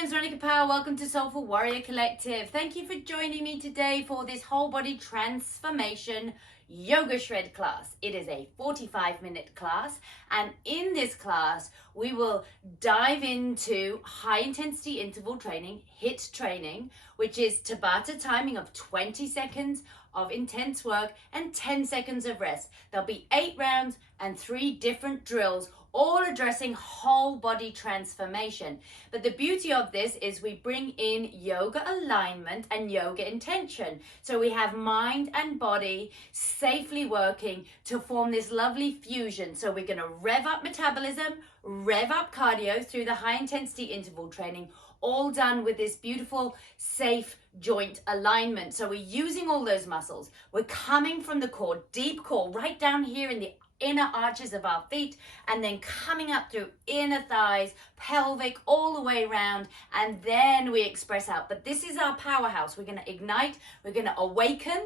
name's Veronica Power. Welcome to Soulful Warrior Collective. Thank you for joining me today for this whole body transformation yoga shred class. It is a 45-minute class, and in this class we will dive into high intensity interval training, HIIT training, which is Tabata timing of 20 seconds of intense work and 10 seconds of rest. There'll be 8 rounds and 3 different drills, all addressing whole body transformation. But the beauty of this is we bring in yoga alignment and yoga intention. So we have mind and body safely working to form this lovely fusion. So we're going to rev up metabolism, rev up cardio through the high intensity interval training, all done with this beautiful, safe joint alignment. So we're using all those muscles. We're coming from the core, deep core, right down here in the inner arches of our feet, and then coming up through inner thighs, pelvic, all the way around, and then we express out. But this is our powerhouse. We're going to ignite, we're going to awaken,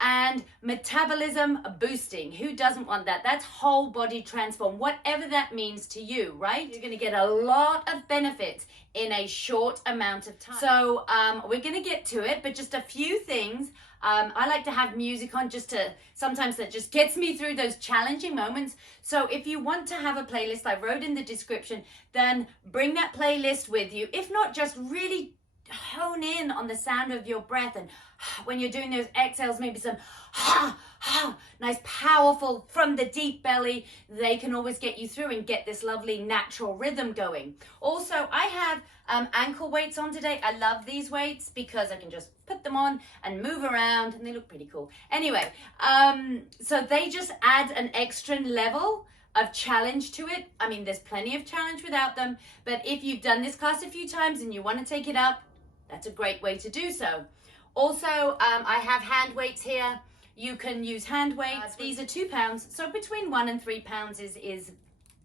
and metabolism boosting. Who doesn't want that? That's whole body transform, whatever that means to you, right? You're going to get a lot of benefits in a short amount of time. So we're going to get to it, but just a few things. I like to have music on sometimes that just gets me through those challenging moments. So if you want to have a playlist, I wrote in the description, then bring that playlist with you. If not, just really hone in on the sound of your breath, and when you're doing those exhales, maybe some nice powerful from the deep belly. They can always get you through and get this lovely natural rhythm going. Also, I have ankle weights on today. I love these weights because I can just put them on and move around, and they look pretty cool. Anyway, so they just add an extra level of challenge to it. I mean, there's plenty of challenge without them, but if you've done this class a few times and you want to take it up, that's a great way to do so. Also, I have hand weights here. You can use hand weights. These are 2 pounds, so between 1 and 3 pounds is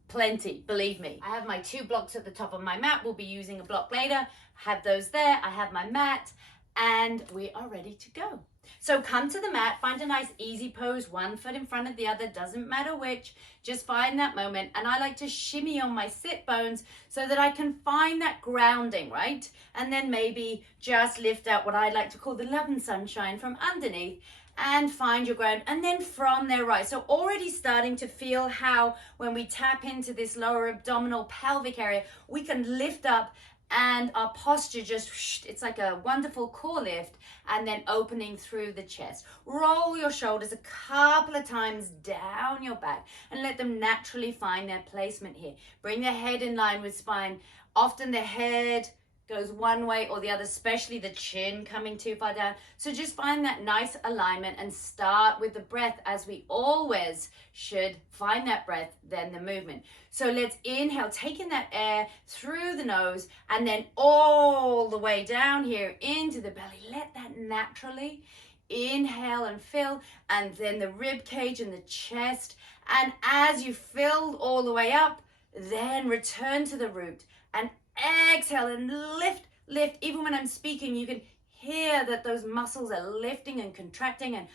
plenty, believe me. I have my 2 blocks at the top of my mat. We'll be using a block later. Have those there. I have my mat, and we are ready to go. So come to the mat, find a nice easy pose, 1 foot in front of the other, doesn't matter which, just find that moment. And I like to shimmy on my sit bones so that I can find that grounding, right? And then maybe just lift out what I like to call the love and sunshine from underneath and find your ground. And then from there, right. So already starting to feel how when we tap into this lower abdominal pelvic area, we can lift up, and our posture just, it's like a wonderful core lift, and then opening through the chest. Roll your shoulders a couple of times down your back and let them naturally find their placement here. Bring the head in line with spine. Often the head goes one way or the other, especially the chin coming too far down. So just find that nice alignment and start with the breath, as we always should. Find that breath, then the movement. So let's inhale, taking that air through the nose and then all the way down here into the belly. Let that naturally inhale and fill, and then the rib cage and the chest. And as you fill all the way up, then return to the root and exhale and lift. Even when I'm speaking, you can hear that those muscles are lifting and contracting, and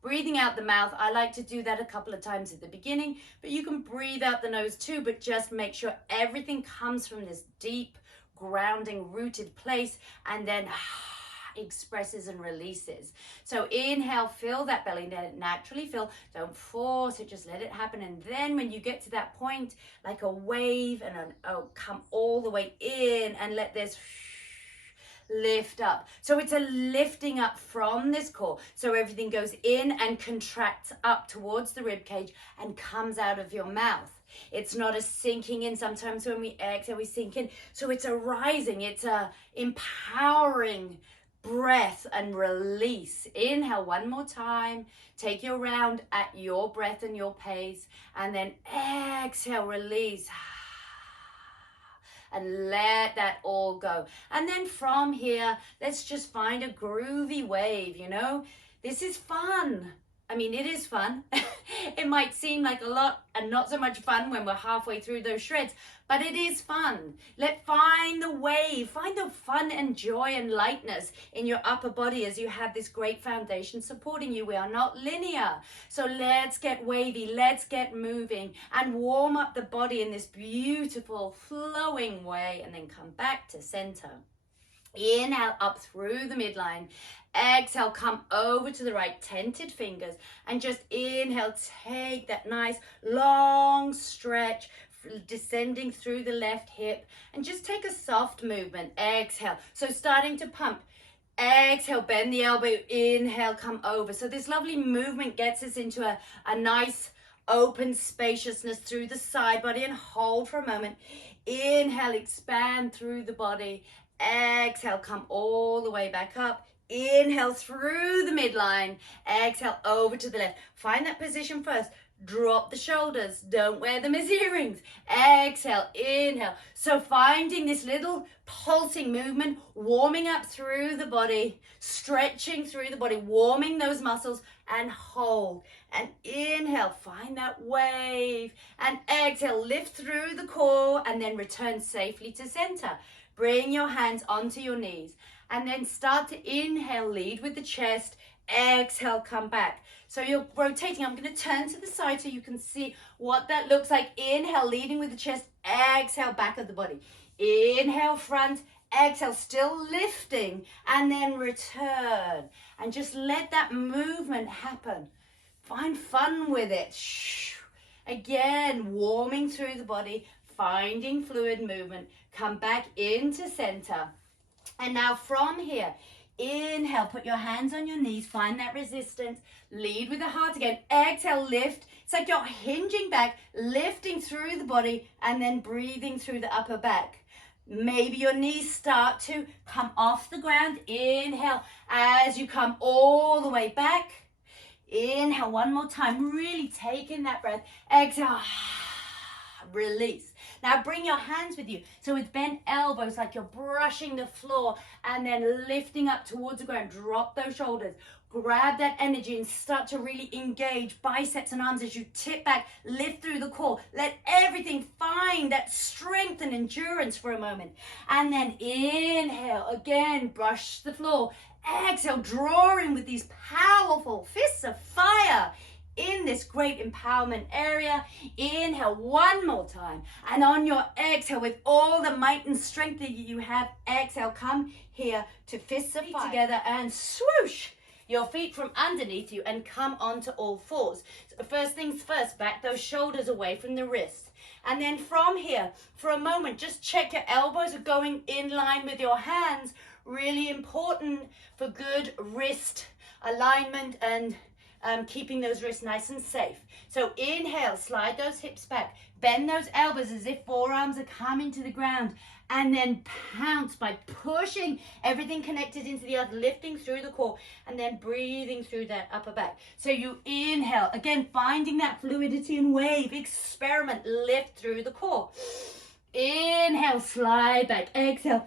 breathing out the mouth. I like to do that a couple of times at the beginning, but you can breathe out the nose too, but just make sure everything comes from this deep, grounding, rooted place, and then expresses and releases. So inhale, fill that belly, let it naturally fill. Don't force it, just let it happen. And then when you get to that point, like a wave, and come all the way in and let this lift up. So it's a lifting up from this core. So everything goes in and contracts up towards the rib cage and comes out of your mouth. It's not a sinking in. Sometimes when we exhale, we sink in. So it's a rising, it's a empowering breath and release. Inhale 1 more time. Take your round at your breath and your pace, and then exhale, release, and let that all go. And then from here, let's just find a groovy wave. You know, this is fun. I mean, it is fun. It might seem like a lot and not so much fun when we're halfway through those shreds, but it is fun. Find the wave, find the fun and joy and lightness in your upper body as you have this great foundation supporting you. We are not linear. So let's get wavy, let's get moving and warm up the body in this beautiful flowing way, and then come back to center. Inhale up through the midline. Exhale, come over to the right, tented fingers, and just inhale, take that nice long stretch, descending through the left hip, and just take a soft movement. Exhale, so starting to pump. Exhale, bend the elbow, inhale, come over. So this lovely movement gets us into a nice open spaciousness through the side body, and hold for a moment. Inhale, expand through the body. Exhale, come all the way back up. Inhale through the midline. Exhale over to the left. Find that position first. Drop the shoulders. Don't wear them as earrings. Exhale, inhale. So finding this little pulsing movement, warming up through the body, stretching through the body, warming those muscles, and hold. And inhale, find that wave. And exhale, lift through the core, and then return safely to center. Bring your hands onto your knees, and then start to inhale, lead with the chest. Exhale, come back. So you're rotating. I'm going to turn to the side so you can see what that looks like. Inhale, leading with the chest. Exhale, back of the body. Inhale, front. Exhale, still lifting, and then return. And just let that movement happen. Find fun with it. Again, warming through the body, finding fluid movement. Come back into center. And now from here, inhale, put your hands on your knees, find that resistance, lead with the heart again. Exhale, lift. It's like you're hinging back, lifting through the body, and then breathing through the upper back. Maybe your knees start to come off the ground. Inhale as you come all the way back. Inhale one more time, really take in that breath. Exhale, release. Now bring your hands with you. So with bent elbows, like you're brushing the floor, and then lifting up towards the ground. Drop those shoulders. Grab that energy and start to really engage biceps and arms as you tip back, lift through the core. Let everything find that strength and endurance for a moment. And then inhale, again, brush the floor. Exhale, draw in with these powerful fists of fire in this great empowerment area. Inhale one more time, and on your exhale, with all the might and strength that you have, exhale, come here to fists of fire together, and swoosh your feet from underneath you and come onto all fours. So first things first, back those shoulders away from the wrists. And then from here, for a moment, just check your elbows are going in line with your hands. Really important for good wrist alignment and keeping those wrists nice and safe. So inhale, slide those hips back, bend those elbows as if forearms are coming to the ground, and then pounce by pushing everything connected into the earth, lifting through the core, and then breathing through that upper back. So you inhale, again, finding that fluidity and wave, experiment, lift through the core. Inhale, slide back, exhale,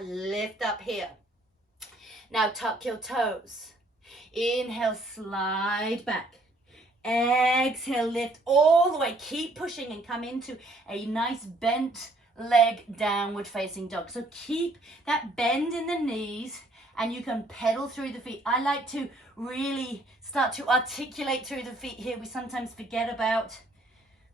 lift up here. Now tuck your toes. Inhale, slide back. Exhale, lift all the way. Keep pushing and come into a nice bent leg downward facing dog. So keep that bend in the knees, and you can pedal through the feet. I like to really start to articulate through the feet here. We sometimes forget about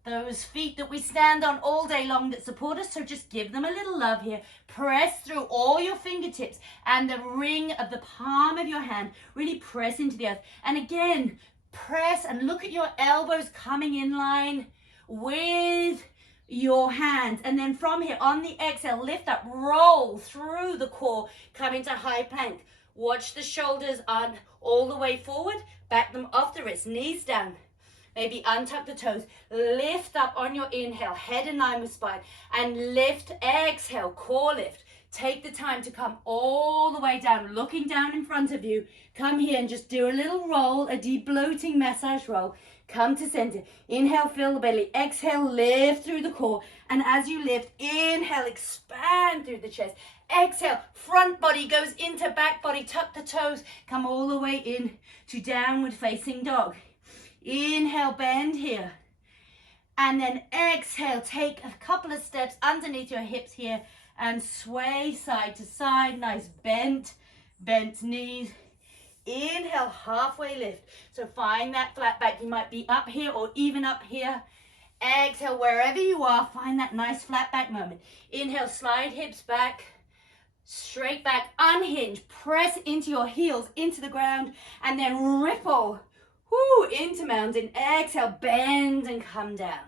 those feet that we stand on all day long that support us, so just give them a little love here. Press through all your fingertips and the ring of the palm of your hand. Really press into the earth. And again, press and look at your elbows coming in line with your hands. And then from here, on the exhale, lift up, roll through the core, come into high plank. Watch the shoulders on all the way forward, back them off the wrists, knees down. Maybe untuck the toes, lift up on your inhale, head in line with spine, and lift, exhale, core lift. take the time to come all the way down, looking down in front of you. Come here and just do a little roll, a de-bloating massage roll. Come to center. Inhale, fill the belly. Exhale, lift through the core. And as you lift, inhale, expand through the chest. Exhale, front body goes into back body. Tuck the toes. Come all the way in to downward facing dog. Inhale, bend here. And then exhale, take a couple of steps underneath your hips here and sway side to side. Nice bent knees. Inhale, halfway lift. So find that flat back. You might be up here or even up here. Exhale, wherever you are, find that nice flat back moment. Inhale, slide hips back, straight back, unhinge. Press into your heels, into the ground, and then ripple. Woo, into mountain. Exhale, bend and come down.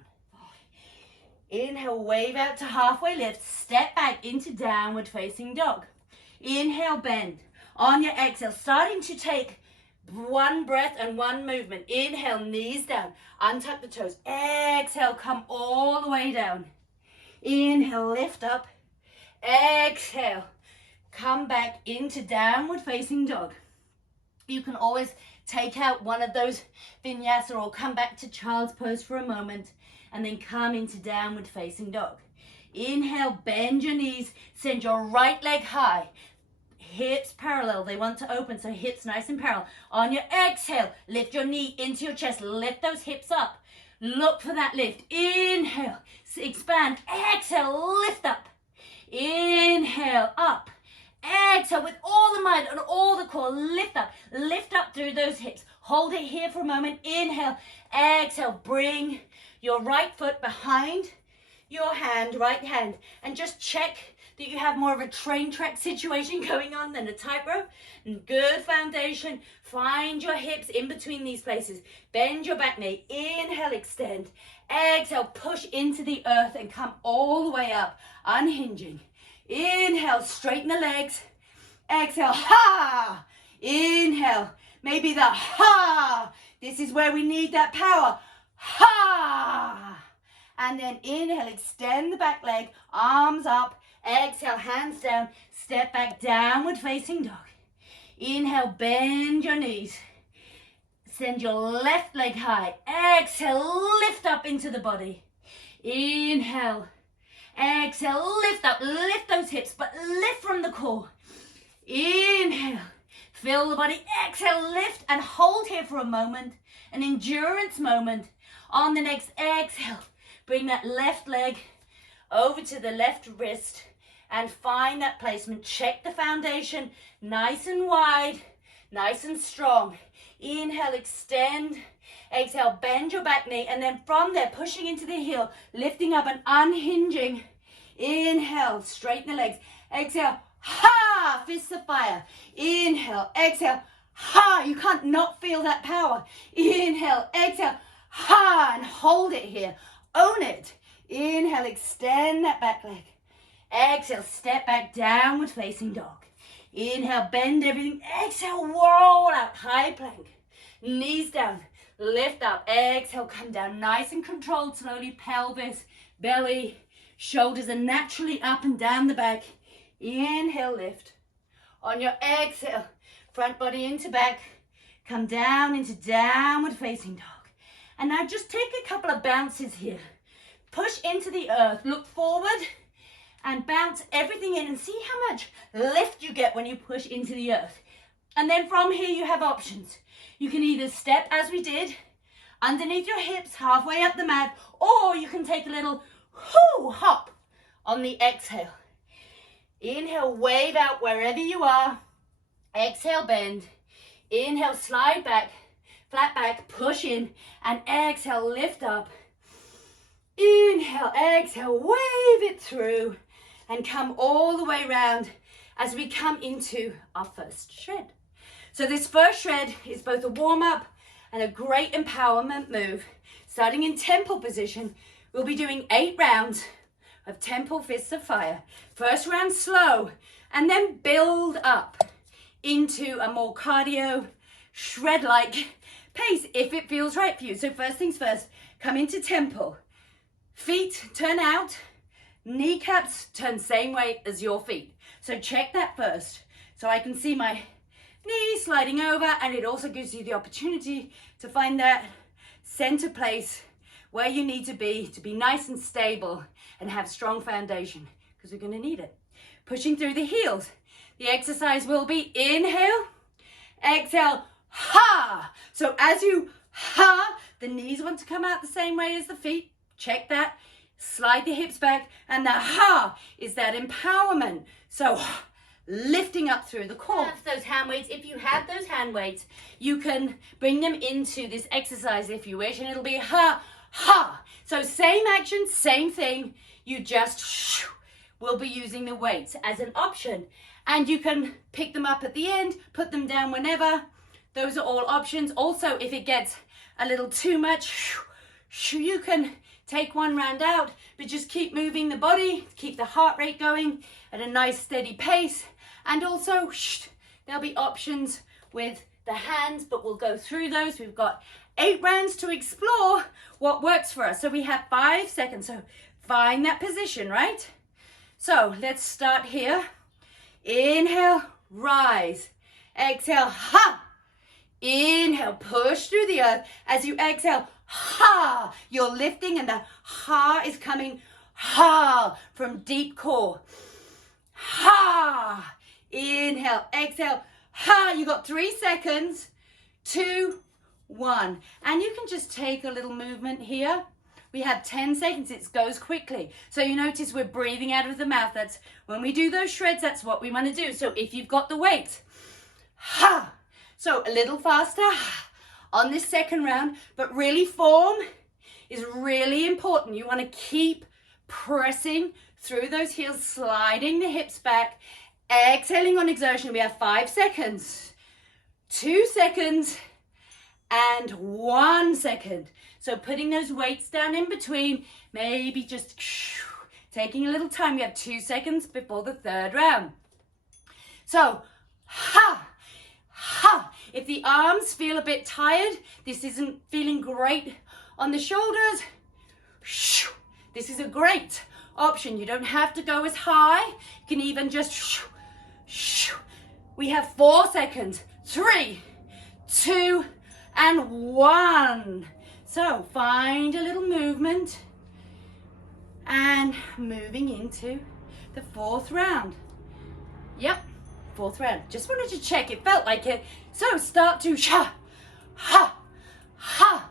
Inhale, wave out to halfway lift. Step back into downward facing dog. Inhale, bend. On your exhale, starting to take one breath and one movement. Inhale, knees down. Untuck the toes. Exhale, come all the way down. Inhale, lift up. Exhale, come back into downward facing dog. You can always take out one of those vinyasa or come back to child's pose for a moment and then come into downward facing dog. Inhale, bend your knees, send your right leg high. Hips parallel, they want to open, so hips nice and parallel. On your exhale, lift your knee into your chest, lift those hips up. Look for that lift. Inhale, expand. Exhale, lift up. Inhale, up. Exhale, with all the might and all the core, lift up through those hips. Hold it here for a moment. Inhale, exhale, bring your right foot behind your hand, right hand, and just check that you have more of a train track situation going on than a tightrope. Good foundation. Find your hips in between these places. Bend your back knee. Inhale, extend. Exhale, push into the earth and come all the way up, unhinging. Inhale, straighten the legs. Exhale, ha! Inhale, maybe the ha! This is where we need that power. Ha! And then inhale, extend the back leg, arms up. Exhale, hands down, step back, downward facing dog. Inhale, bend your knees. Send your left leg high. Exhale, lift up into the body. Inhale. Exhale, lift up, lift those hips, but lift from the core. Inhale, fill the body. Exhale, lift and hold here for a moment, an endurance moment. On the next exhale, bring that left leg over to the left wrist and find that placement. Check the foundation, nice and wide, nice and strong. Inhale, extend. Exhale, bend your back knee, and then from there, pushing into the heel, lifting up and unhinging. Inhale, straighten the legs. Exhale, ha! Fists of fire. Inhale, exhale, ha! You can't not feel that power. Inhale, exhale, ha! And hold it here. Own it. Inhale, extend that back leg. Exhale, step back, downward facing dog. Inhale, bend everything. Exhale, roll out, high plank. Knees down, lift up. Exhale, come down, nice and controlled, slowly. Pelvis, belly, shoulders are naturally up and down the back. Inhale, lift. On your exhale, front body into back. Come down into downward facing dog. And now just take a couple of bounces here. Push into the earth, look forward and bounce everything in and see how much lift you get when you push into the earth. And then from here you have options. You can either step as we did, underneath your hips, halfway up the mat, or you can take a little hop on the exhale. Inhale, wave out wherever you are. Exhale, bend. Inhale, slide back, flat back, push in, and exhale, lift up. Inhale, exhale, wave it through and come all the way around as we come into our first shred. So this first shred is both a warm-up and a great empowerment move. Starting in temple position, we'll be doing 8 rounds of temple fists of fire. First round slow, and then build up into a more cardio, shred-like pace if it feels right for you. So first things first, come into temple. Feet turn out, kneecaps turn same way as your feet. So check that first. So I can see my knee sliding over, and it also gives you the opportunity to find that center place where you need to be nice and stable and have strong foundation, because we're going to need it. Pushing through the heels. The exercise will be inhale, exhale, ha. So as you ha, the knees want to come out the same way as the feet. Check that. Slide the hips back, and the ha is that empowerment. So lifting up through the core. Have those hand weights. If you have those hand weights, you can bring them into this exercise if you wish, and it'll be ha, ha. So same action, same thing. You just will be using the weights as an option, and you can pick them up at the end, put them down whenever. Those are all options. Also, if it gets a little too much, you can take one round out, but just keep moving the body, keep the heart rate going at a nice steady pace. And also, there'll be options with the hands, but we'll go through those. We've got 8 rounds to explore what works for us. So we have 5 seconds. So find that position, right? So let's start here. Inhale, rise. Exhale, ha. Inhale, push through the earth. As you exhale, ha. You're lifting, and the ha is coming, ha, from deep core. Ha. Inhale, exhale, ha. You got 3 seconds. 2, 1. And you can just take a little movement here. We have 10 seconds. It goes quickly. So you notice we're breathing out of the mouth. That's when we do those shreds, that's what we want to do. So if you've got the weight, ha. So a little faster on this second round, but really form is really important. You want to keep pressing through those heels, sliding the hips back, exhaling on exertion. We have 5 seconds, 2 seconds, and 1 second. So putting those weights down in between, maybe just taking a little time. We have 2 seconds before the third round. So, ha, ha. If the arms feel a bit tired, this isn't feeling great on the shoulders, this is a great option. You don't have to go as high. You can even just, we have 4 seconds, 3, 2, and 1. So find a little movement and moving into the 4th round. Yep, 4th round. Just wanted to check, it felt like it. So start to ha, ha, ha,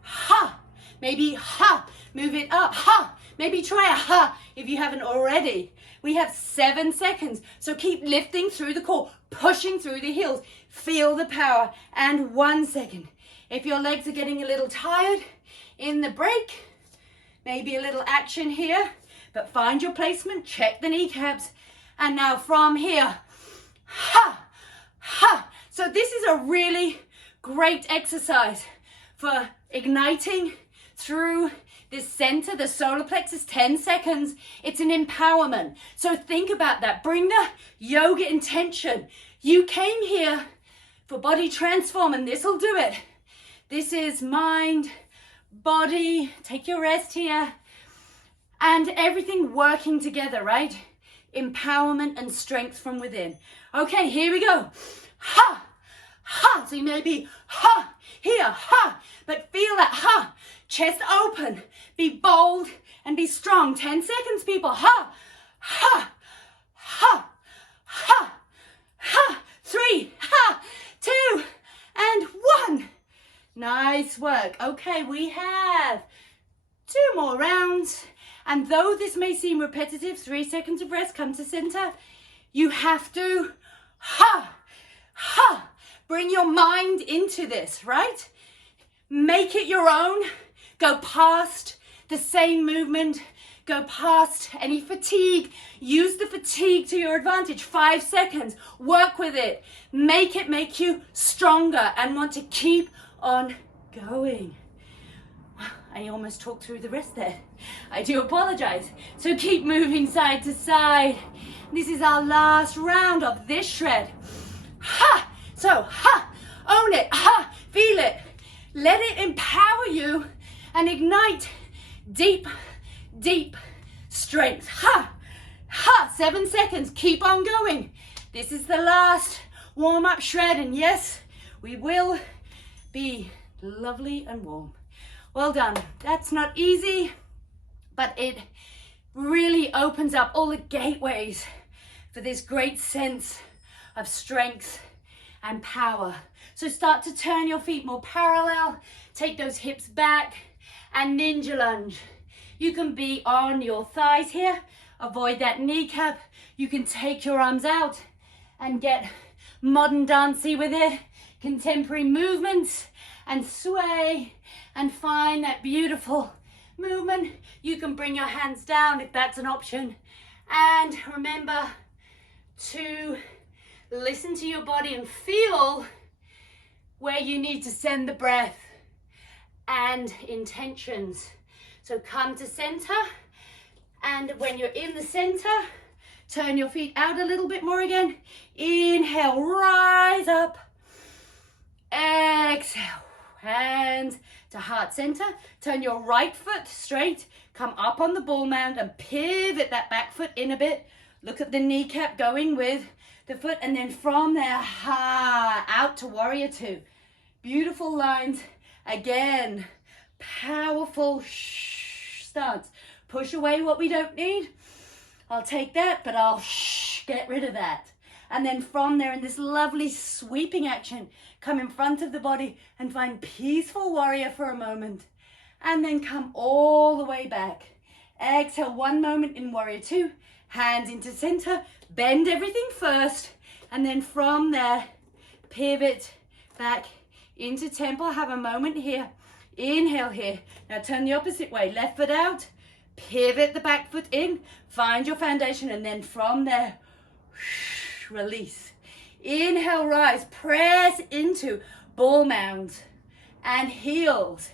ha. Maybe ha, move it up, ha. Maybe try a ha if you haven't already. We have 7 seconds. So keep lifting through the core, pushing through the heels. Feel the power. And 1 second. If your legs are getting a little tired in the break, maybe a little action here, but find your placement, check the kneecaps. And now from here, ha, ha. So this is a really great exercise for igniting through this center, the solar plexus, 10 seconds. It's an empowerment. So think about that. Bring the yoga intention. You came here for body transform, and this will do it. This is mind, body, take your rest here, and everything working together, right? Empowerment and strength from within. Okay, here we go. Ha, ha. So you may be ha, here, ha, but feel that ha. Chest open, be bold and be strong. 10 seconds, people. Ha, ha, ha, ha, ha. 3, ha, 2, and 1. Nice work. Okay, we have 2 more rounds. And though this may seem repetitive, 3 seconds of rest, come to center. You have to, ha, ha, bring your mind into this, right? Make it your own. Go past the same movement. Go past any fatigue. Use the fatigue to your advantage. 5 seconds. Work with it. Make it make you stronger and want to keep on going. I almost talked through the rest there. I do apologize. So keep moving side to side. This is our last round of this shred. Ha! So, ha! Own it. Ha! Feel it. Let it empower you and ignite deep, deep, strength. Ha, ha, 7 seconds, keep on going. This is the last warm-up shred, and yes, we will be lovely and warm. Well done. That's not easy, but it really opens up all the gateways for this great sense of strength and power. So start to turn your feet more parallel, take those hips back, and ninja lunge. You can be on your thighs here, avoid that kneecap. You can take your arms out and get modern dancey with it, contemporary movements, and sway and find that beautiful movement. You can bring your hands down if that's an option. And remember to listen to your body and feel where you need to send the breath and intentions. So come to center, and when you're in the center, turn your feet out a little bit more again. Inhale, rise up. Exhale, hands to heart center. Turn your right foot straight, come up on the ball mound and pivot that back foot in a bit. Look at the kneecap going with the foot, and then from there, out to warrior two. Beautiful lines. Again, powerful stance. Push away what we don't need. I'll take that, but I'll get rid of that. And then from there, in this lovely sweeping action, come in front of the body and find peaceful warrior for a moment. And then come all the way back. Exhale, one moment in warrior two. Hands into center. Bend everything first. And then from there, pivot back into temple. Have a moment here. Inhale here. Now turn the opposite way. Left foot out. Pivot the back foot in. Find your foundation. And then from there, release. Inhale, rise. Press into ball mounds and heels.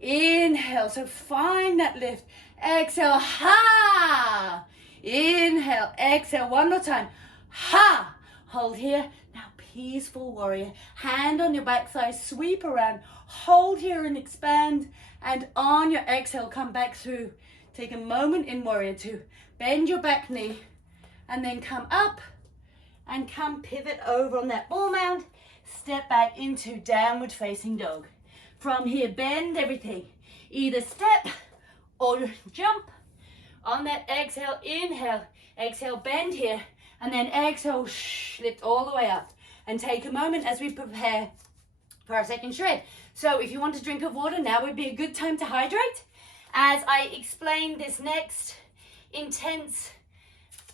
Inhale. So find that lift. Exhale. Ha. Inhale. Exhale. One more time. Ha. Hold here. Now peaceful warrior. Hand on your back thigh. Sweep around. Hold here and expand. And on your exhale, come back through. Take a moment in warrior two. Bend your back knee. And then come up. And come pivot over on that ball mound. Step back into downward facing dog. From here, bend everything. Either step or jump. On that exhale, inhale. Exhale, bend here. And then exhale, lift all the way up. And take a moment as we prepare for our second shred. So if you want a drink of water, now would be a good time to hydrate. As I explain this next intense,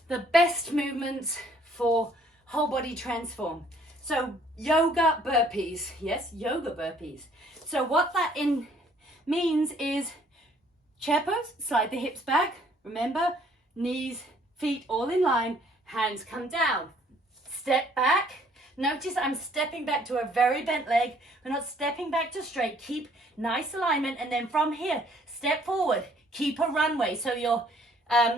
the best movements for whole body transform. So yoga burpees. Yes, yoga burpees. So what that means is chair pose, slide the hips back. Remember, knees, feet all in line, hands come down. Step back. Notice I'm stepping back to a very bent leg. We're not stepping back to straight. Keep nice alignment. And then from here, step forward. Keep a runway so your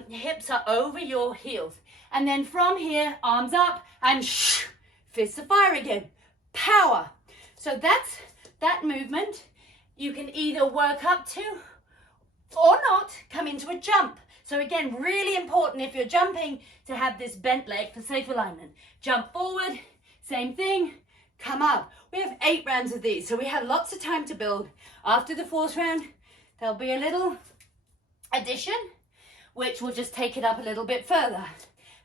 hips are over your heels. And then from here, arms up and fists of fire again. Power. So that's that movement. You can either work up to or not come into a jump. So again, really important if you're jumping to have this bent leg for safe alignment. Jump forward, same thing, come up. We have 8 rounds of these, so we have lots of time to build. After the 4th round, there'll be a little addition, which will just take it up a little bit further.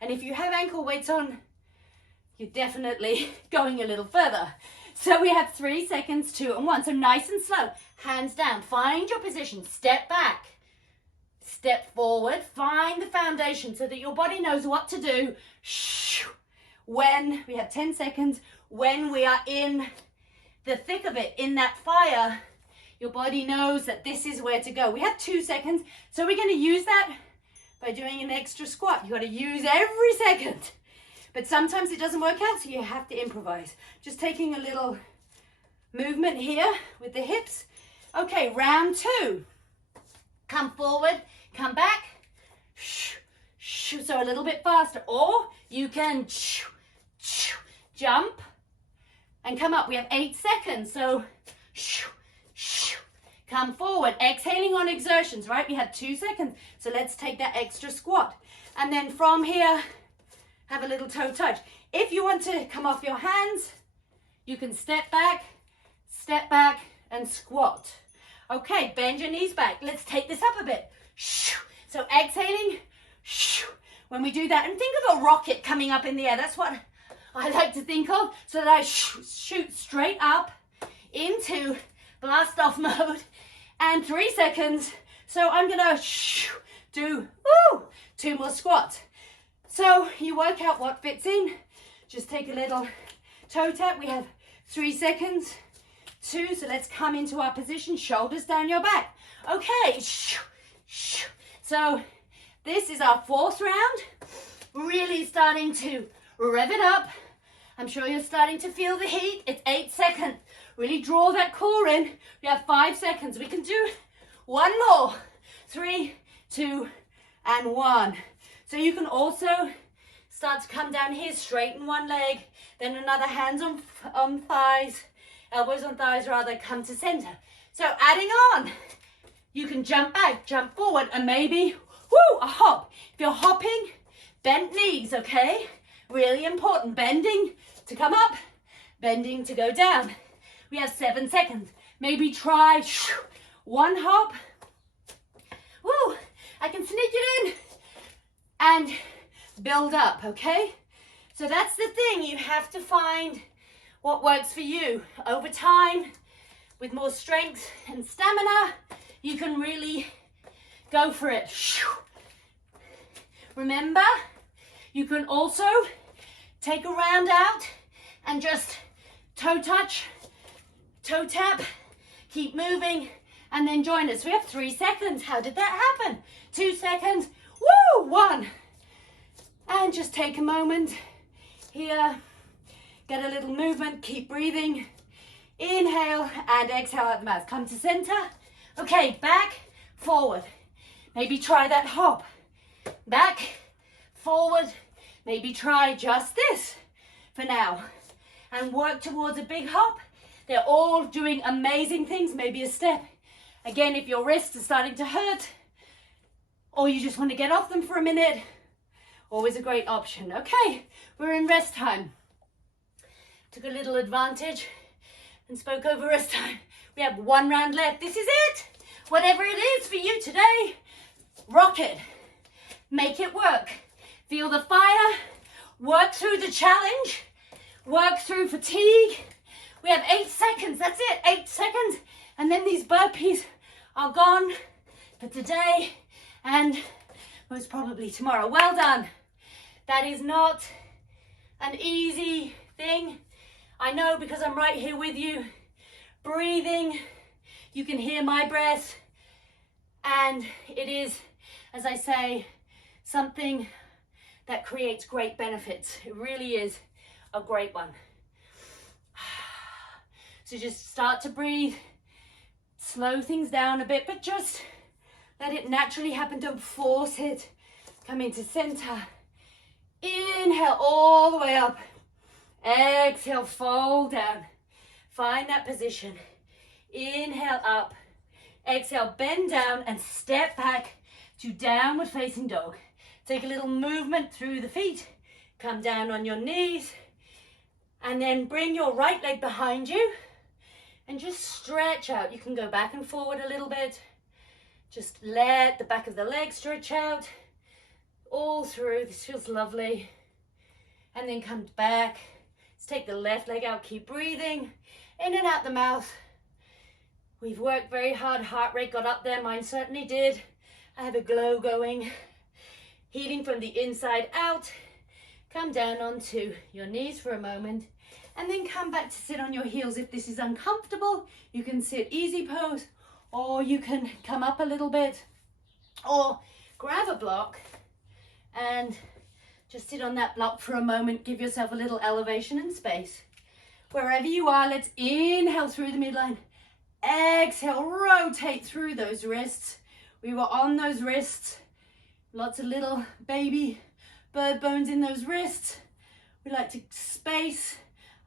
And if you have ankle weights on, you're definitely going a little further. So we have 3 seconds, 2 and 1. So nice and slow, hands down, find your position, step back. Step forward, find the foundation so that your body knows what to do. When we have 10 seconds, when we are in the thick of it, in that fire, your body knows that this is where to go. We have 2 seconds, so we're going to use that by doing an extra squat. You got to use every second, but sometimes it doesn't work out, so you have to improvise. Just taking a little movement here with the hips. Okay, round 2. Come forward. Come back, so a little bit faster, or you can jump and come up. We have 8 seconds, so come forward, exhaling on exertions, right? We have 2 seconds, So let's take that extra squat. And then from here, have a little toe touch. If you want to come off your hands, you can step back, and squat. Okay, bend your knees back. Let's take this up a bit. So exhaling, when we do that, and think of a rocket coming up in the air. That's what I like to think of, so that I shoot straight up into blast off mode, and 3 seconds. So I'm gonna do 2 more squats. So you work out what fits in. Just take a little toe tap. We have 3 seconds, 2. So let's come into our position, shoulders down your back. Okay, so this is our 4th round. Really starting to rev it up. I'm sure you're starting to feel the heat. It's 8 seconds. Really draw that core in. We have 5 seconds. We can do 1 more. 3, 2, and 1. So you can also start to come down here, straighten one leg, then another, hands on thighs, elbows on thighs rather, come to center. So adding on, you can jump back, jump forward, and maybe, a hop. If you're hopping, bent knees, okay? Really important, bending to come up, bending to go down. We have 7 seconds. Maybe try 1 hop. Woo, I can sneak it in and build up, okay? So that's the thing, you have to find what works for you. Over time, with more strength and stamina, you can really go for it. Remember, you can also take a round out and just toe touch, toe tap, keep moving, and then join us. We have 3 seconds. How did that happen? 2 seconds. Woo! 1. And just take a moment here. Get a little movement. Keep breathing. Inhale and exhale out the mouth. Come to center. Okay, back, forward. Maybe try that hop. Back, forward. Maybe try just this for now. And work towards a big hop. They're all doing amazing things. Maybe a step. Again, if your wrists are starting to hurt, or you just want to get off them for a minute, always a great option. Okay, we're in rest time. Took a little advantage and spoke over rest time. We have 1 round left. This is it. Whatever it is for you today, rock it. Make it work. Feel the fire. Work through the challenge. Work through fatigue. We have 8 seconds. That's it. 8 seconds. And then these burpees are gone for today and most probably tomorrow. Well done. That is not an easy thing. I know, because I'm right here with you. Breathing. You can hear my breath. And it is, as I say, something that creates great benefits. It really is a great one. So just start to breathe. Slow things down a bit, but just let it naturally happen. Don't force it. Come into center. Inhale all the way up. Exhale, fold down. Find that position. Inhale up. Exhale, bend down and step back to downward facing dog. Take a little movement through the feet. Come down on your knees. And then bring your right leg behind you. And just stretch out. You can go back and forward a little bit. Just let the back of the leg stretch out all through. This feels lovely. And then come back. Let's take the left leg out. Keep breathing in and out the mouth. We've worked very hard. Heart rate got up there. Mine certainly did. I have a glow going. Healing from the inside out. Come down onto your knees for a moment. And then come back to sit on your heels. If this is uncomfortable, you can sit easy pose, or you can come up a little bit, or grab a block and just sit on that block for a moment. Give yourself a little elevation and space. Wherever you are, let's inhale through the midline. Exhale, rotate through those wrists. We were on those wrists. Lots of little baby bird bones in those wrists. We like to space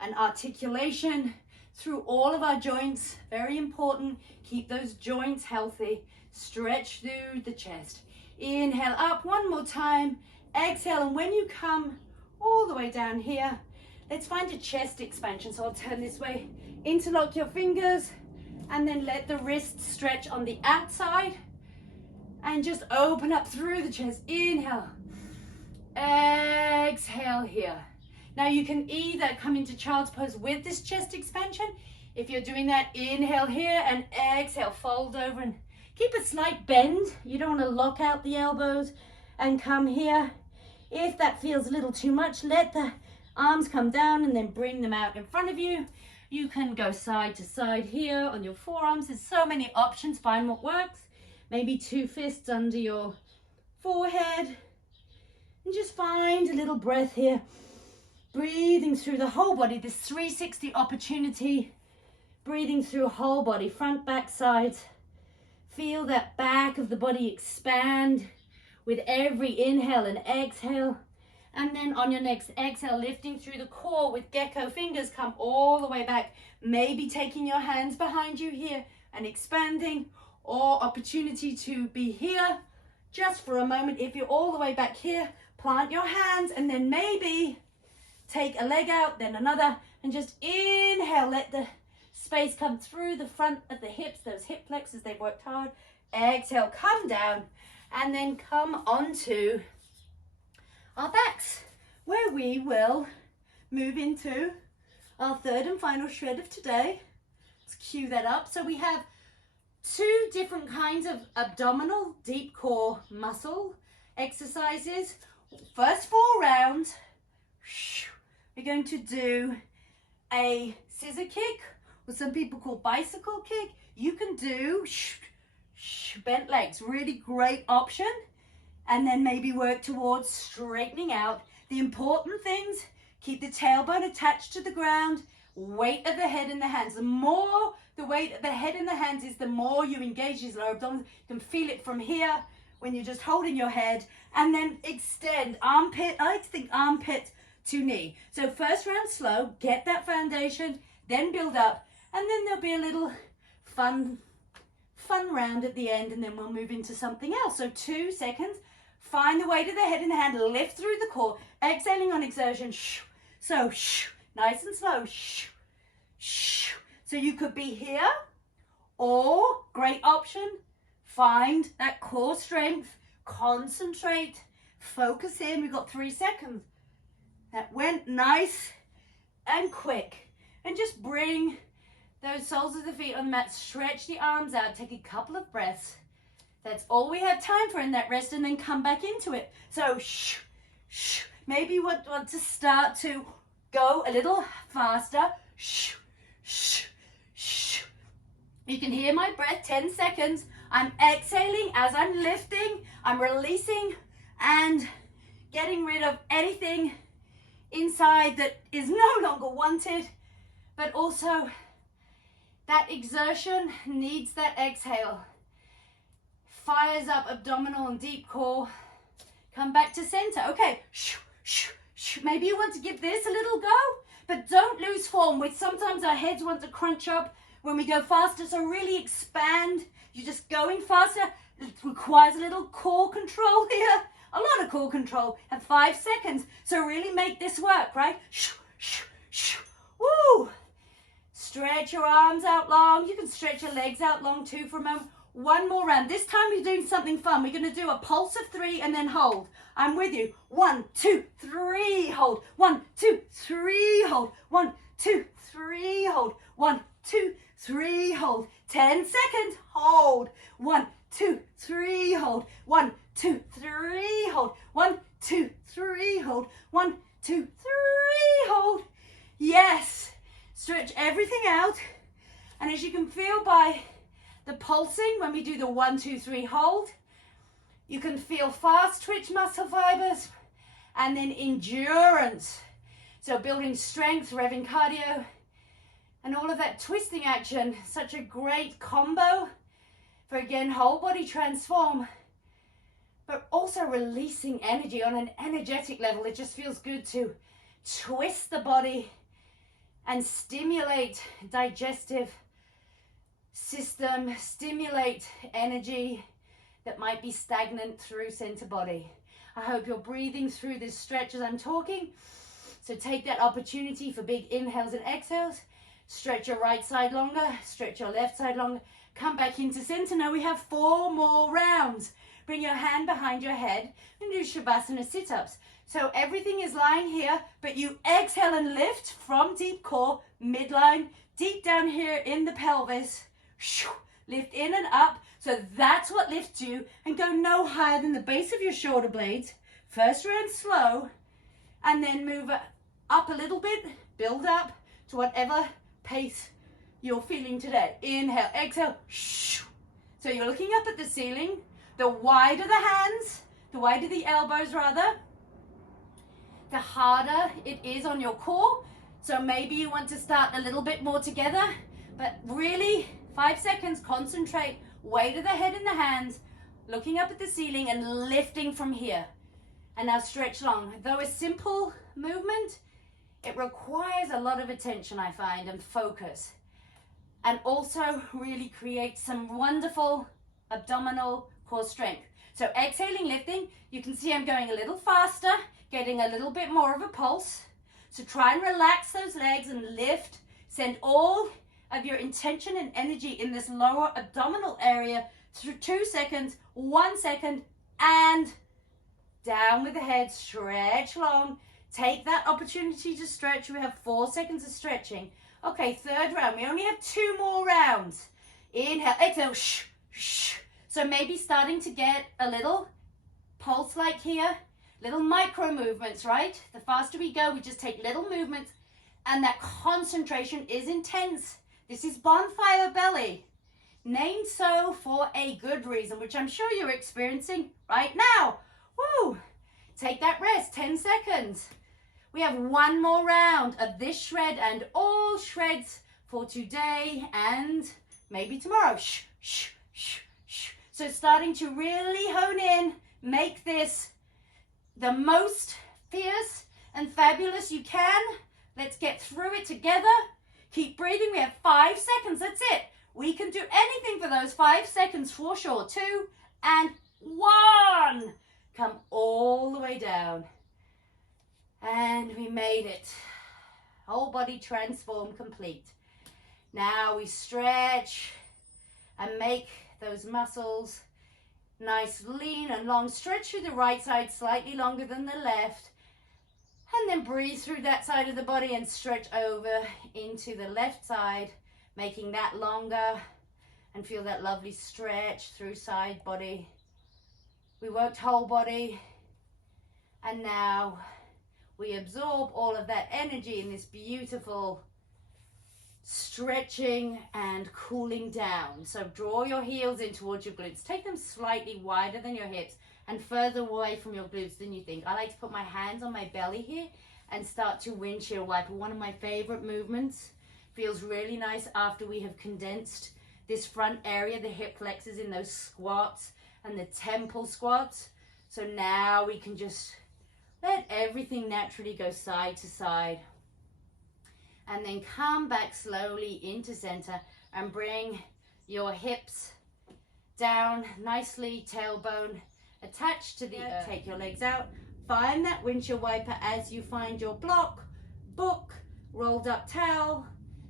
and articulation through all of our joints. Very important. Keep those joints healthy. Stretch through the chest. Inhale up, one more time. Exhale, and when you come all the way down here, let's find a chest expansion. So I'll turn this way. Interlock your fingers and then let the wrists stretch on the outside and just open up through the chest. Inhale. Exhale here. Now you can either come into child's pose with this chest expansion. If you're doing that, inhale here and exhale, fold over and keep a slight bend. You don't want to lock out the elbows and come here. If that feels a little too much, let the arms come down and then bring them out in front of you. You can go side to side here on your forearms. There's so many options. Find what works. Maybe 2 fists under your forehead. And just find a little breath here. Breathing through the whole body. This 360 opportunity. Breathing through whole body, front, back, sides. Feel that back of the body expand with every inhale and exhale. And then on your next exhale, lifting through the core with gecko fingers, come all the way back. Maybe taking your hands behind you here and expanding, or opportunity to be here just for a moment. If you're all the way back here, plant your hands and then maybe take a leg out, then another, and just inhale. Let the space come through the front of the hips, those hip flexors, they've worked hard. Exhale, come down, and then come onto our backs, where we will move into our third and final shred of today. Let's cue that up. So we have 2 different kinds of abdominal deep core muscle exercises. First 4 rounds, we're going to do a scissor kick, what some people call bicycle kick. You can do bent legs, really great option. And then maybe work towards straightening out. The important things, keep the tailbone attached to the ground, weight of the head in the hands. The more the weight of the head in the hands is, the more you engage these lower abdominals. You can feel it from here when you're just holding your head, and then extend armpit. I like to think armpit to knee. So first round slow, get that foundation, then build up, and then there'll be a little fun round at the end, and then we'll move into something else. So 2 seconds. Find the weight of the head in the hand, lift through the core, exhaling on exertion. So, nice and slow. So you could be here, or great option, find that core strength, concentrate, focus in. We've got 3 seconds. That went nice and quick. And just bring those soles of the feet on the mat, stretch the arms out, take a couple of breaths. That's all we have time for in that rest, and then come back into it. So, maybe you want to start to go a little faster. You can hear my breath, 10 seconds. I'm exhaling as I'm lifting, I'm releasing and getting rid of anything inside that is no longer wanted, but also that exertion needs that exhale. Fires up abdominal and deep core. Come back to center. Okay, maybe you want to give this a little go, but don't lose form. Sometimes our heads want to crunch up when we go faster, so really expand. You're just going faster. It requires a little core control here, a lot of core control, and 5 seconds. So really make this work, right? Woo! Stretch your arms out long. You can stretch your legs out long too for a moment. 1 more round. This time we're doing something fun. We're going to do a pulse of 3 and then hold. I'm with you. 1, 2, 3, hold. 1, 2, 3, hold. 1, 2, 3, hold. 1, 2, 3, hold. 10 seconds. Hold. 1, 2, 3, hold. 1, 2, 3, hold. 1, 2, 3, hold. 1, 2, 3, hold. Yes. Stretch everything out. And as you can feel by the pulsing, when we do the 1, 2, 3 hold, you can feel fast twitch muscle fibers and then endurance. So building strength, revving cardio, and all of that twisting action. Such a great combo for, again, whole body transform, but also releasing energy on an energetic level. It just feels good to twist the body and stimulate digestive system, stimulate energy, that might be stagnant through center body. I hope you're breathing through this stretch as I'm talking. So take that opportunity for big inhales and exhales. Stretch your right side longer, stretch your left side longer. Come back into center. Now we have 4 more rounds. Bring your hand behind your head and do Shavasana Sit-Ups. So everything is lying here, but you exhale and lift from deep core, midline, deep down here in the pelvis. Lift in and up. So that's what lifts you, and go no higher than the base of your shoulder blades. First round slow, and then move up a little bit, build up to whatever pace you're feeling today. Inhale, exhale. So you're looking up at the ceiling. The wider the hands, the wider the elbows rather, the harder it is on your core. So maybe you want to start a little bit more together, but really 5 seconds, concentrate, weight of the head in the hands, looking up at the ceiling and lifting from here. And now stretch long. Though a simple movement, it requires a lot of attention, I find, and focus. And also really creates some wonderful abdominal core strength. So exhaling, lifting, you can see I'm going a little faster, getting a little bit more of a pulse. So try and relax those legs and lift. Send all of your intention and energy in this lower abdominal area through 2 seconds, 1 second, and down with the head, stretch long. Take that opportunity to stretch. We have 4 seconds of stretching. Okay, third round. We only have 2 more rounds. Inhale, exhale, So maybe starting to get a little pulse like here, little micro movements, right? The faster we go, we just take little movements, and that concentration is intense. This is bonfire belly, named so for a good reason, which I'm sure you're experiencing right now. Woo! Take that rest, 10 seconds. We have 1 more round of this shred and all shreds for today and maybe tomorrow. So starting to really hone in, make this the most fierce and fabulous you can. Let's get through it together. Keep breathing. We have 5 seconds. That's it. We can do anything for those 5 seconds for sure. 2 and 1. Come all the way down. And we made it. Whole body transform complete. Now we stretch and make those muscles nice, lean and long. Stretch through the right side slightly longer than the left. And then breathe through that side of the body and stretch over into the left side, making that longer, and feel that lovely stretch through side body. We worked whole body, and now we absorb all of that energy in this beautiful stretching and cooling down. So draw your heels in towards your glutes. Take them slightly wider than your hips and further away from your glutes than you think. I like to put my hands on my belly here and start to windshield wiper. One of my favorite movements. Feels really nice after we have condensed this front area, the hip flexors in those squats and the temple squats. So now we can just let everything naturally go side to side. And then come back slowly into center and bring your hips down nicely, tailbone attached to the earth. Take your legs out. Find that windshield wiper as you find your block, book, rolled up towel,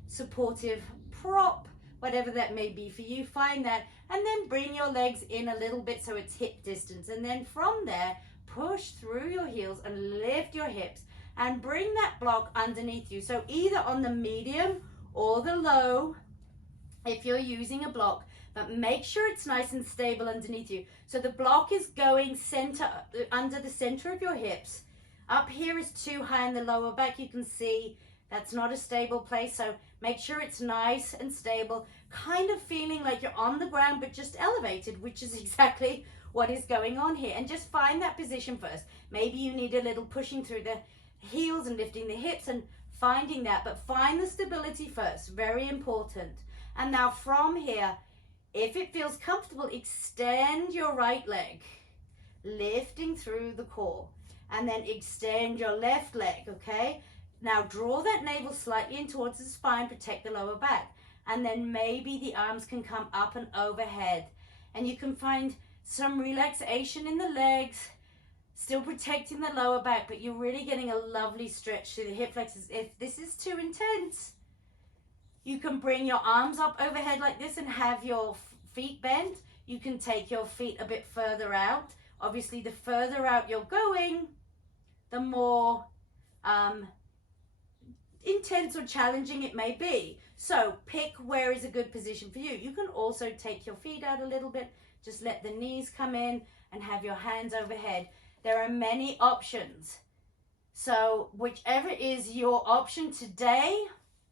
supportive prop, whatever that may be for you. Find that and then bring your legs in a little bit so it's hip distance. And then from there, push through your heels and lift your hips and bring that block underneath you. So either on the medium or the low, if you're using a block, but make sure it's nice and stable underneath you. So the block is going center, under the center of your hips. Up here is too high in the lower back. You can see that's not a stable place. So make sure it's nice and stable, kind of feeling like you're on the ground, but just elevated, which is exactly what is going on here. And just find that position first. Maybe you need a little pushing through the heels and lifting the hips and finding that, but find the stability first. Very important. And now from here, if it feels comfortable, extend your right leg, lifting through the core, and then extend your left leg, okay? Now draw that navel slightly in towards the spine, protect the lower back, and then maybe the arms can come up and overhead, and you can find some relaxation in the legs, still protecting the lower back, but you're really getting a lovely stretch through the hip flexors. If this is too intense, you can bring your arms up overhead like this and have your feet bent. You can take your feet a bit further out. Obviously, the further out you're going, the more intense or challenging it may be. So pick where is a good position for you. You can also take your feet out a little bit. Just let the knees come in and have your hands overhead. There are many options. So whichever is your option today,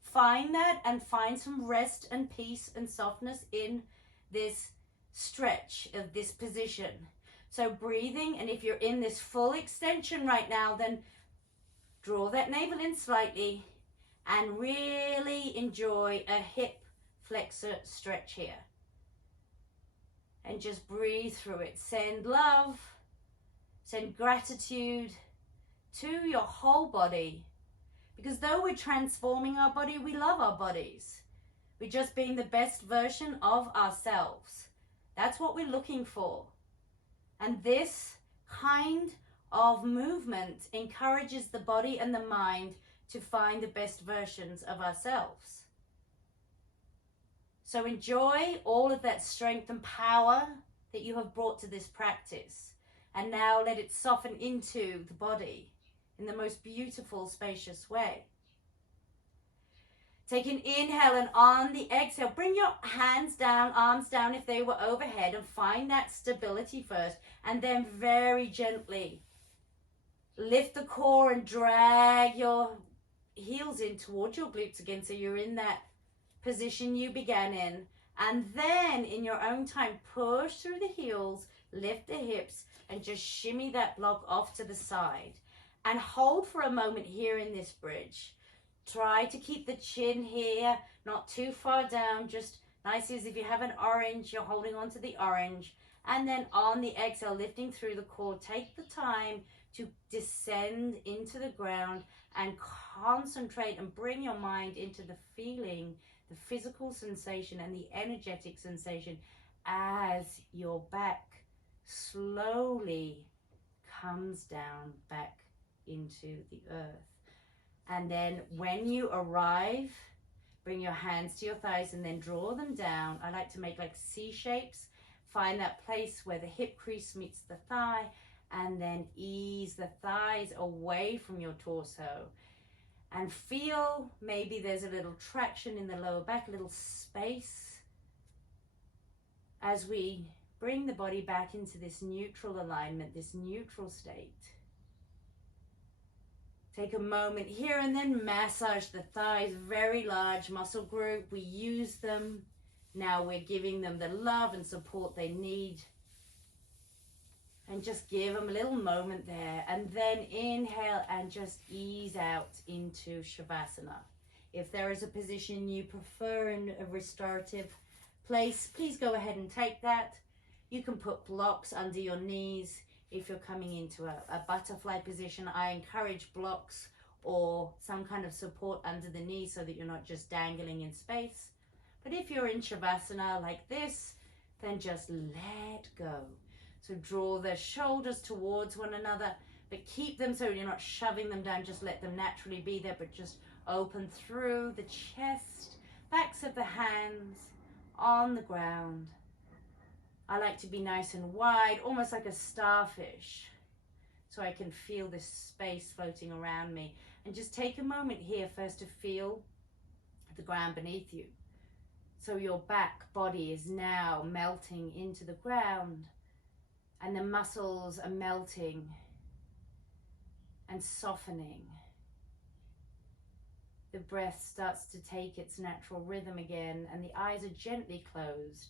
find that and find some rest and peace and softness in this stretch of this position. So breathing, and if you're in this full extension right now, then draw that navel in slightly and really enjoy a hip flexor stretch here. And just breathe through it. Send love, send gratitude to your whole body. Because though we're transforming our body, we love our bodies. We're just being the best version of ourselves. That's what we're looking for. And this kind of movement encourages the body and the mind to find the best versions of ourselves. So enjoy all of that strength and power that you have brought to this practice. And now let it soften into the body in the most beautiful, spacious way. Take an inhale, and on the exhale, bring your hands down, arms down if they were overhead, and find that stability first. And then very gently lift the core and drag your heels in towards your glutes again, so you're in that position you began in. And then in your own time, push through the heels, lift the hips, and just shimmy that block off to the side. And hold for a moment here in this bridge. Try to keep the chin here, not too far down, just nice as if you have an orange, you're holding on to the orange. And then on the exhale, lifting through the core, take the time to descend into the ground and concentrate and bring your mind into the feeling, the physical sensation and the energetic sensation as your back slowly comes down back into the earth. And then when you arrive, bring your hands to your thighs and then draw them down. I like to make like C shapes. Find that place where the hip crease meets the thigh, and then ease the thighs away from your torso. And feel maybe there's a little traction in the lower back, a little space, as we bring the body back into this neutral alignment, this neutral state. Take a moment here and then massage the thighs, very large muscle group. We use them. Now we're giving them the love and support they need. And just give them a little moment there. And then inhale and just ease out into Shavasana. If there is a position you prefer in a restorative place, please go ahead and take that. You can put blocks under your knees. If you're coming into a butterfly position, I encourage blocks or some kind of support under the knee so that you're not just dangling in space. But if you're in Shavasana like this, then just let go. So draw the shoulders towards one another, but keep them so you're not shoving them down. Just let them naturally be there, but just open through the chest, backs of the hands on the ground. I like to be nice and wide, almost like a starfish, so I can feel this space floating around me. And just take a moment here first to feel the ground beneath you. So your back body is now melting into the ground, and the muscles are melting and softening. The breath starts to take its natural rhythm again, and the eyes are gently closed.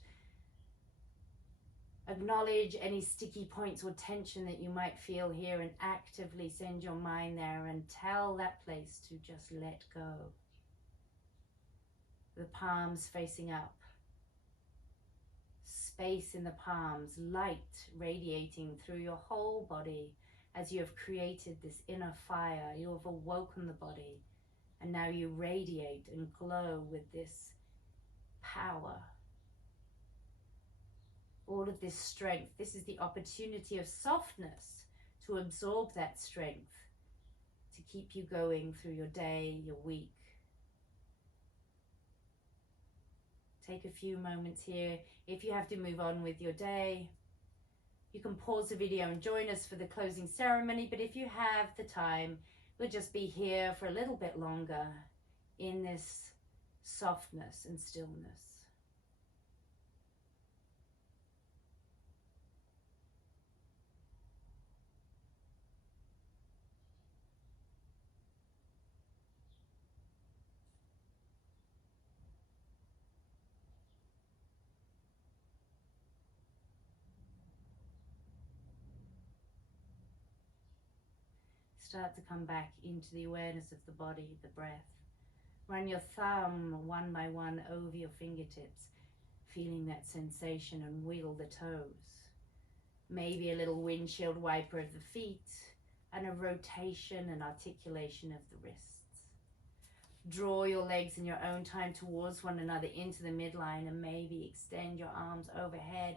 Acknowledge any sticky points or tension that you might feel here, and actively send your mind there and tell that place to just let go. The palms facing up. Space in the palms, light radiating through your whole body as you have created this inner fire. You have awoken the body, and now you radiate and glow with this power. all of this strength. This is the opportunity of softness to absorb that strength, to keep you going through your day, your week. Take a few moments here. If you have to move on with your day, you can pause the video and join us for the closing ceremony, but if you have the time, we'll just be here for a little bit longer in this softness and stillness. Start to come back into the awareness of the body, the breath. Run your thumb one by one over your fingertips, feeling that sensation, and wiggle the toes. Maybe a little windshield wiper of the feet, and a rotation and articulation of the wrists. Draw your legs in your own time towards one another into the midline, and maybe extend your arms overhead.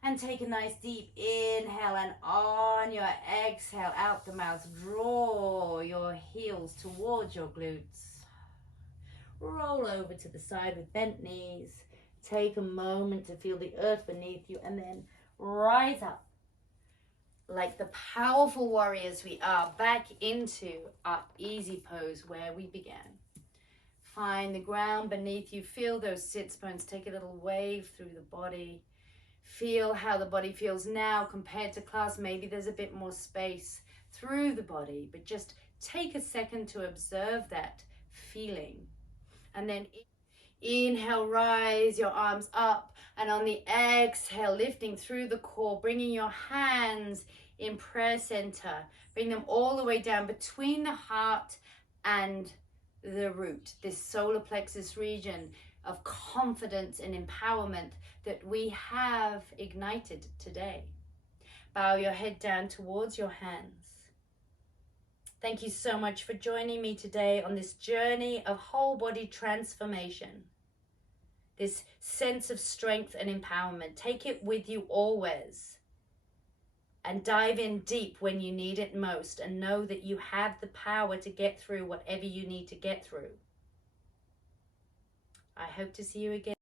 And take a nice deep inhale, and on your exhale out the mouth, draw your heels towards your glutes. Roll over to the side with bent knees. Take a moment to feel the earth beneath you, and then rise up like the powerful warriors we are, back into our easy pose where we began. Find the ground beneath you. Feel those sits bones. Take a little wave through the body. Feel how the body feels now compared to class. Maybe there's a bit more space through the body, but just take a second to observe that feeling. And then inhale, rise your arms up, and on the exhale, lifting through the core, bringing your hands in prayer center. Bring them all the way down between the heart and the root, this solar plexus region of confidence and empowerment that we have ignited today. Bow your head down towards your hands. Thank you so much for joining me today on this journey of whole body transformation. This sense of strength and empowerment. Take it with you always. And dive in deep when you need it most, and know that you have the power to get through whatever you need to get through. I hope to see you again.